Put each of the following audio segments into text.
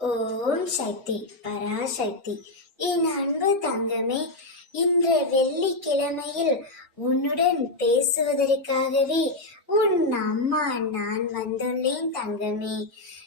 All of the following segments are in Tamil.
ஓம் சக்தி பராசக்தி. என் அன்பு தங்கமே, இன்று வெள்ளிக்கிழமையில் உன்னுடன் பேசுவதற்காகவே உன் அம்மா நான் வந்துள்ளேன் தங்கமே.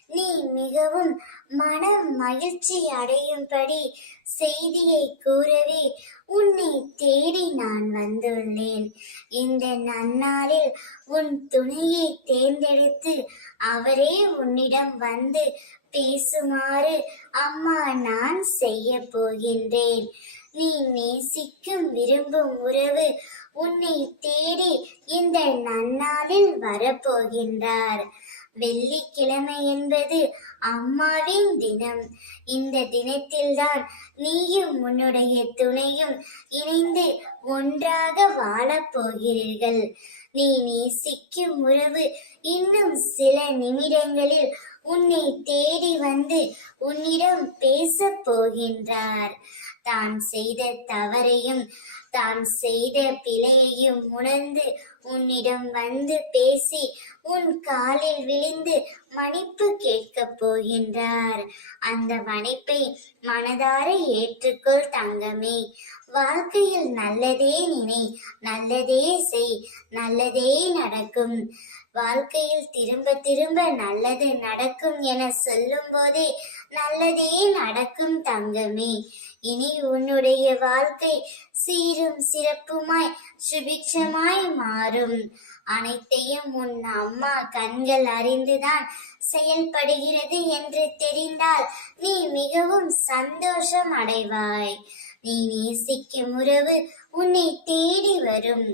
நீ மிகவும் மனம் மகிழ்ச்சி அடையும்படி செய்தியை கூறவே உன்னை தேடி நான் வந்துள்ளேன். இந்த நன்னாளில் உன் துணையை தேர்ந்தெடுத்து அவரே உன்னிடம் வந்து பேசுமாறு அம்மா நான் செய்ய போகின்றேன். நீ நேசிக்கும் விரும்பும் உறவு உன்னை தேடி இந்த நன்னாளில் வரப்போகின்றார். வெள்ளிக்கிழமை என்பது அம்மாவின் தினம். இந்த தினத்தில்தான் நீயும் உன்னுடைய துணையும் இணைந்து ஒன்றாக வாழப் போகிறீர்கள். நீ நேசிக்கும் உறவு இன்னும் சில நிமிடங்களில் உன்னை தேடி வந்து உன்னிடம் பேச போகின்றார். தான் செய்த தவறையும் தான் செய்த பிழையையும் உணர்ந்து உன்னிடம் வந்து பேசி உன் காலில் விழுந்து மன்னிப்பு கேட்கப் போகின்றார். அந்த மன்னிப்பை மனதார ஏற்றுக்கொள் தங்கமே. வாழ்க்கையில் நல்லதே நினை, நல்லதே செய், நல்லதே நடக்கும். வாழ்க்கையில் திரும்ப திரும்ப நல்லது நடக்கும் என சொல்லும் போதே நல்லதே நடக்கும் தங்கமே. இனி உன்னுடைய வாழ்க்கை சீரும் சிறப்புமாய் சுபிக்ஷமாய் மாறும். அனைத்தையும் உன் அம்மா கண்கள் அறிந்துதான் செயல்படுகிறது என்று தெரிந்தால் நீ மிகவும் சந்தோஷம் அடைவாய். நீ நேசிக்கும் உறவு உன்னை தேடி வரும்.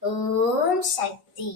ஓம் சக்தி.